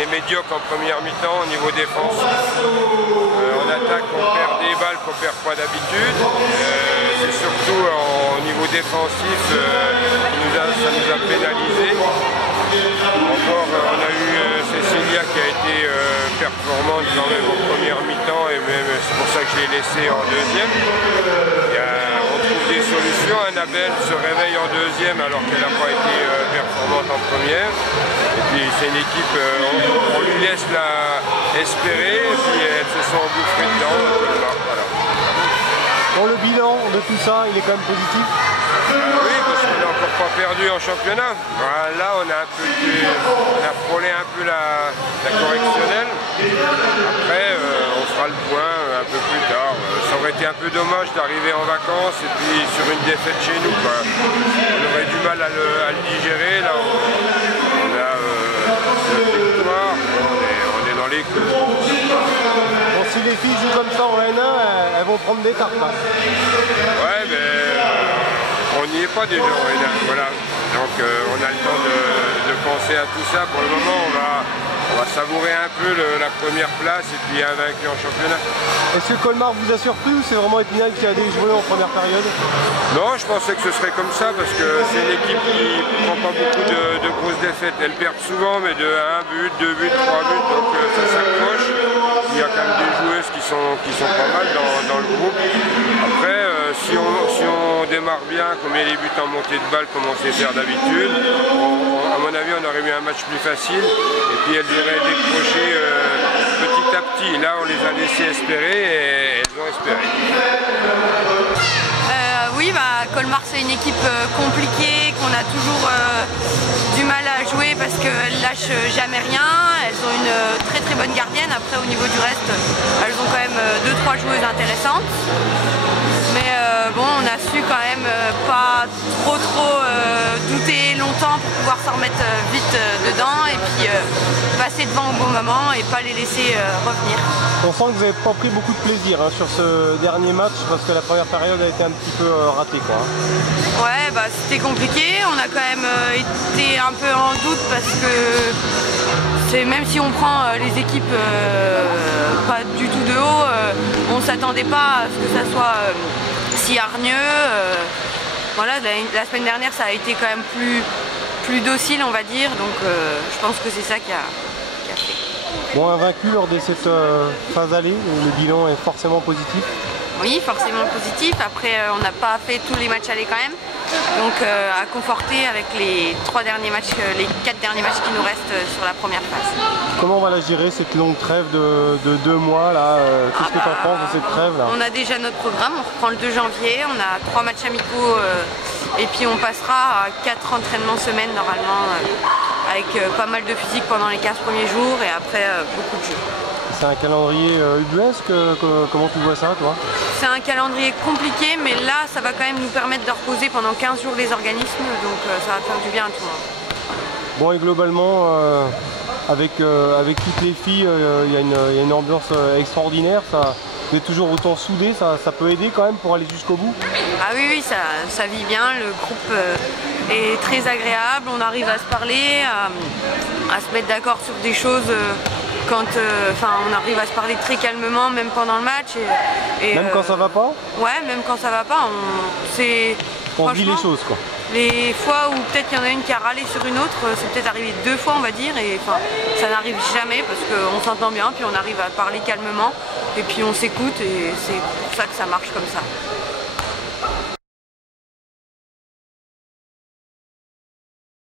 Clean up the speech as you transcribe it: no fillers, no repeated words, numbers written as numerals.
est médiocre en première mi-temps au niveau défensif. En attaque, on perd des balles qu'on ne perd pas d'habitude. C'est surtout au niveau défensif ça nous a pénalisé. Encore, on a eu Cecilia qui a été performante quand même en première mi-temps et même c'est pour ça que je l'ai laissé en deuxième. On trouve des solutions. Annabelle se réveille en deuxième alors qu'elle n'a pas été performante en première. Et puis c'est une équipe, on lui laisse espérer et puis elle se sent engouffrée dedans. Voilà. Bon, le bilan de tout ça, il est quand même positif? Oui, parce qu'on n'a encore pas perdu en championnat. Là, on a frôlé un peu la correctionnelle. Après, on fera le point un peu plus tard. Ça aurait été un peu dommage d'arriver en vacances et puis sur une défaite chez nous, quoi. On aurait du mal à le digérer. Là, on a notre victoire. On est dans les coups. Bon, si les filles jouent comme ça en N1, elles vont prendre des tartes. Hein. Ouais, mais on n'y est pas déjà en N1, voilà. Donc on a le temps de penser à tout ça. Pour le moment, on va savourer un peu la première place et puis un vaincu en championnat. Est-ce que Colmar vous a surpris ou c'est vraiment Épinal qui a déjoué en première période? Non, je pensais que ce serait comme ça parce que c'est une équipe qui ne prend pas beaucoup de grosses défaites. Elles perdent souvent, mais de 1 but, 2 buts, 3 buts, donc ça s'accroche. Il y a quand même des joueuses qui sont pas mal dans le groupe. Après, si on démarre bien, qu'on met les buts en montée de balle comme on sait faire d'habitude, à mon avis on aurait eu un match plus facile et puis elles auraient décroché petit à petit. Là on les a laissées espérer et elles ont espéré. Oui, Colmar c'est une équipe compliquée, qu'on a toujours du mal à jouer parce qu'elles lâchent jamais rien. Elles ont une très très bonne gardienne. Après au niveau du reste, elles ont quand même 2-3 joueuses intéressantes. Mais bon, on a su quand même pas trop douter longtemps pour pouvoir s'en remettre vite dedans et puis passer devant au bon moment et pas les laisser revenir. On sent que vous n'avez pas pris beaucoup de plaisir sur ce dernier match parce que la première période a été un petit peu ratée, quoi. Ouais, c'était compliqué. On a quand même été un peu en doute parce que même si on prend les équipes pas du tout de haut, on ne s'attendait pas à ce que ça soit si hargneux. Voilà, la semaine dernière ça a été quand même plus docile, on va dire, donc je pense que c'est ça qui a fait. Bon, un vaincu lors de cette phase aller, le bilan est forcément positif. Oui, forcément positif. Après, on n'a pas fait tous les matchs aller quand même. Donc à conforter avec les 4 derniers matchs qui nous restent sur la première phase. Comment on va la gérer cette longue trêve de 2 mois là? Qu'est-ce que tu en penses de cette trêve là? On a déjà notre programme, on reprend le 2 janvier, on a 3 matchs amicaux et puis on passera à 4 entraînements semaine normalement avec pas mal de physique pendant les 15 premiers jours et après beaucoup de jeux. C'est un calendrier ubuesque, comment tu vois ça toi? C'est un calendrier compliqué, mais là ça va quand même nous permettre de reposer pendant 15 jours les organismes, donc ça va faire du bien à tout le monde. Bon, et globalement, avec toutes les filles, il y a une ambiance extraordinaire, vous êtes toujours autant soudés, ça peut aider quand même pour aller jusqu'au bout? Ah oui, ça vit bien, le groupe est très agréable, on arrive à se parler, à se mettre d'accord sur des choses. Quand on arrive à se parler très calmement, même pendant le match. Même quand ça va pas? Ouais, même quand ça va pas, on vit les choses, quoi. Les fois où peut-être il y en a une qui a râlé sur une autre, c'est peut-être arrivé 2 fois on va dire, et ça n'arrive jamais parce qu'on s'entend bien, puis on arrive à parler calmement, et puis on s'écoute, et c'est pour ça que ça marche comme ça.